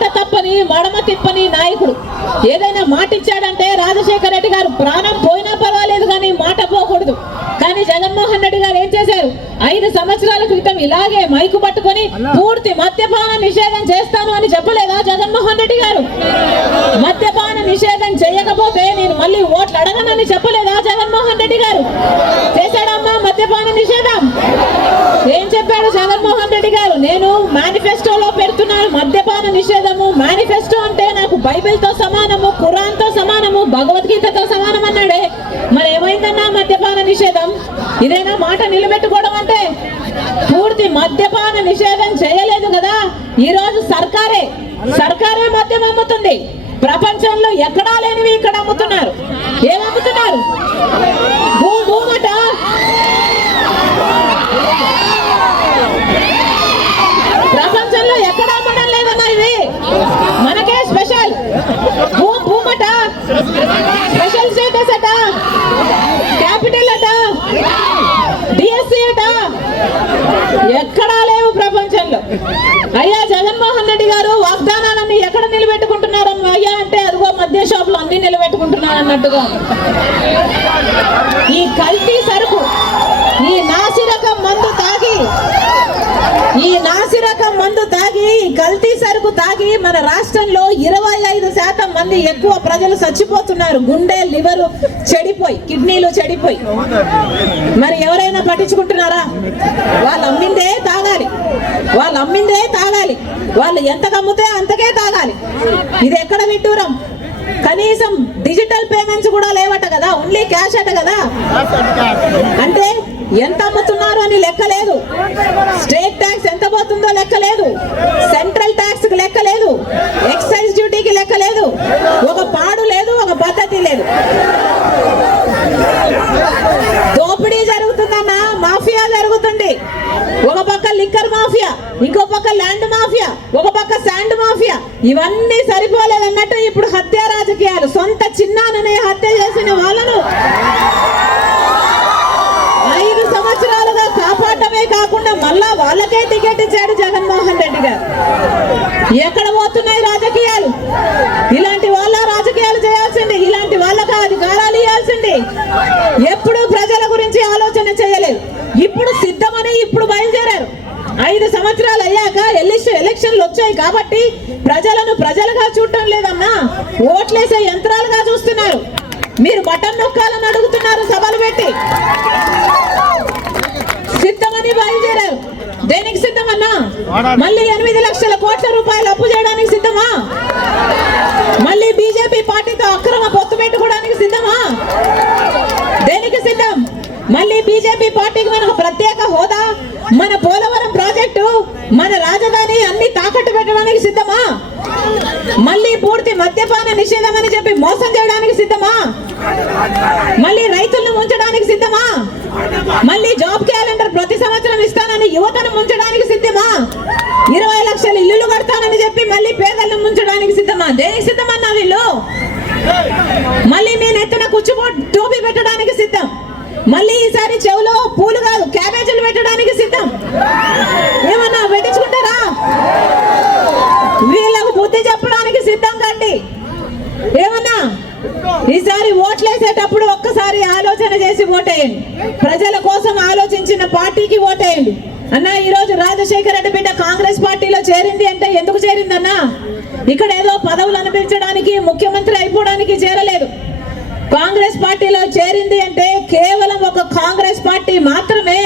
మాట తప్పని మడమ తిప్పని నాయకుడు. ఏదైనా మాట ఇచ్చాడంటే రాజశేఖర రెడ్డి గారు ప్రాణం పోయినా పర్వాలేదు కానీ మాట పోకూడదు. కానీ జగన్మోహన్ రెడ్డి గారు ఏం చేశారు? ఐదు సంవత్సరాల క్రితం ఇలాగే మైకు పట్టుకొని పూర్తి మద్యపాన నిషేధం చేస్తాను అని చెప్పలేదా జగన్మోహన్ రెడ్డి గారు? మద్యపాన నిషేధం చేయకపోతే నేను మళ్ళీ ఓట్లు అడగనని చెప్పలేదా జగన్మోహన్ రెడ్డి గారు? చేశాడమ్మా మద్యపాన నిషేధం ఏం చెప్పాడు జగన్మోహన్ రెడ్డి గారు నేను మేనిఫెస్టోలో పెడుతున్నాను మద్యపాన నిషేధము మేనిఫెస్టో బైబిల్తో సమానము ఖురాన్తో సమానము భగవద్గీతతో సమానం అన్నాడే. మరి ఏమైందన్నా మద్యపాన నిషేధం? ఇదేనా మాట నిలబెట్టుకోవడం అంటే? పూర్తి మద్యపాన నిషేధం చేయలేదు కదా. ఈ రోజు సర్కారే సర్కారే మద్యం అమ్ముతుంది. ప్రపంచంలో ఎక్కడా లేనివి ఇక్కడ అమ్ముతున్నారు. ఏమమ్ముతున్నారు? భూమట ప్రపంచంలో ఎక్కడ అమ్మడం లేదన్నా ఇది మనకే స్పెషల్ భూ భూమట స్పెషల్ స్టేటస్ అట. క్యాపిటల్ అట డిఎస్సి అట. ఎక్కడా లేవు ప్రపంచంలో. అయ్యా జగన్మోహన్ రెడ్డి గారు వాగ్దానాలన్నీ ఎక్కడ నిలబెట్టుకుంటున్నారు అయ్యా అంటే అదిగో మద్య షాపులు అన్ని నిలబెట్టుకుంటున్నారు అన్నట్టుగా ఈ కల్తీ సరుకు ఈ నాసిరకం మందు తాగి ఈ నాసిరకం మందు తాగి కల్తీ సరుకు తాగి మన రాష్ట్రంలో ఇరవై ఐదు శాతం మంది ఎక్కువ ప్రజలు చచ్చిపోతున్నారు. గుండె లివరు చెడిపోయి కిడ్నీలు చెడిపోయి. మరి ఎవరైనా పట్టించుకుంటున్నారా? వాళ్ళు అమ్మిందే తాగాలి. వాళ్ళు అమ్మిందే తాగాలి. వాళ్ళు ఎంత కమ్ముతే అంతకే తాగాలి. ఇది ఎక్కడ విట్టూరం కనీసం డిజిటల్ పేమెంట్స్ కూడా లేవట కదా ఓన్లీ క్యాష్ అట కదా? అంటే ఎంత అమ్ముతున్నారు అని లెక్క లేదు స్టేట్ ట్యాక్స్ ఎంత పోతుందో లెక్క లేదు సెంట్రల్ ట్యాక్స్కి లెక్క లేదు ఎక్సైజ్ డ్యూటీకి లెక్క లేదు ఒక పాడు లేదు ఒక పద్ధతి లేదు. దోపిడీ జరుగుతుందన్న మాఫియా జరుగుతుంది. ఒక పక్క లిక్కర్ మాఫియా ఇంకో పక్క ల్యాండ్ మాఫియా ఒక పక్క శాండ్ మాఫియా. ఇవన్నీ సరిపోలేదన్నట్టు ఇప్పుడు హత్య రాజకీయాలు సొంత చిన్నాను హత్య చేసిన వాళ్ళను ఐదు సంవత్సరాలుగా కాపాడటమే కాకుండా మళ్ళా వాళ్ళకే టికెట్ ఇచ్చాడు జగన్మోహన్ రెడ్డి గారు. ఎక్కడ పోతున్నాయి రాజకీయాలు? ఇలాంటి వాళ్ళ రాజకీయాలు చేయాల్సింది ఇలాంటి వాళ్ళకి అధికారాలు ఇవ్వాల్సింది. ఎప్పుడు ప్రజల గురించి ఆలోచన చేయలేదు. ఇప్పుడు సిద్ధమని ఇప్పుడు బయలుదేరారు. ఐదు సంవత్సరాలు అయ్యాక ఎలిష్- ఎలక్షన్లు వచ్చాయి కాబట్టి ప్రజలను ప్రజలుగా చూడటం లేదన్నా ఓట్లేసే యంత్రాలుగా చూస్తున్నారు. మీరు బటన్ నొక్కాలని అడుగుతున్నారు సభలు పెట్టి సిద్ధమని బయలుదేరారు దేనికి సిద్ధమన్నా? మళ్ళీ ఎనిమిది లక్షల కోట్ల రూపాయలు అప్పు చేయడానికి సిద్ధమా? మళ్ళీ బీజేపీ పార్టీతో అక్రమ పొత్తు పెట్టుకోవడానికి సిద్ధమా? దేనికి సిద్ధం? మళ్ళీ బీజేపీ పార్టీకి మనకు ప్రత్యేక హోదా మన పోలవరం ప్రాజెక్టు మన రాజధాని అన్ని తాకట్టు పెట్టడానికి సిద్ధమా మళ్ళీ పూర్తి మద్యపాన నిషేధం అని చెప్పి మోసం చేయడానికి సిద్ధమా? మళ్ళీ రైతులను ముంచడానికి సిద్ధమా? మళ్ళీ జాబ్ క్యాలెండర్ ప్రతి సంవత్సరం ఇస్తానని యువతను ముంచడానికి సిద్ధమా? ఇరవై లక్షల ఇల్లులు కడతానని చెప్పి మళ్ళీ పేదలను ముంచడానికి సిద్ధమా? దేనికి సిద్ధమన్నా వీళ్ళు మళ్ళీ మీ నెత్తిన కుచ్చుబో టోపీ పెట్టడానికి సిద్ధం మళ్ళీ ఈసారి చెవులో పూలు కాదు క్యాబేజీలు పెట్టడానికి సిద్ధం ఏమన్నా పెట్టించుకుంటారా వీళ్ళకు బుద్ధి చెప్పడానికి సిద్ధం కండి ఏమన్నా ఈసారి ఓట్లేసేటప్పుడు ఒక్కసారి ఆలోచన చేసి ఓటేయండి. ప్రజల కోసం ఆలోచించిన పార్టీకి ఓటేయండి. అన్న ఈరోజు రాజశేఖర రెడ్డి బిడ్డ కాంగ్రెస్ పార్టీలో చేరింది అంటే ఎందుకు చేరిందన్నా? ఇక్కడ ఏదో పదవులు అనిపించడానికి ముఖ్యమంత్రి అయిపోవడానికి చేరలేదు. కాంగ్రెస్ పార్టీలో చేరింది అంటే కేవలం ఒక కాంగ్రెస్ పార్టీ మాత్రమే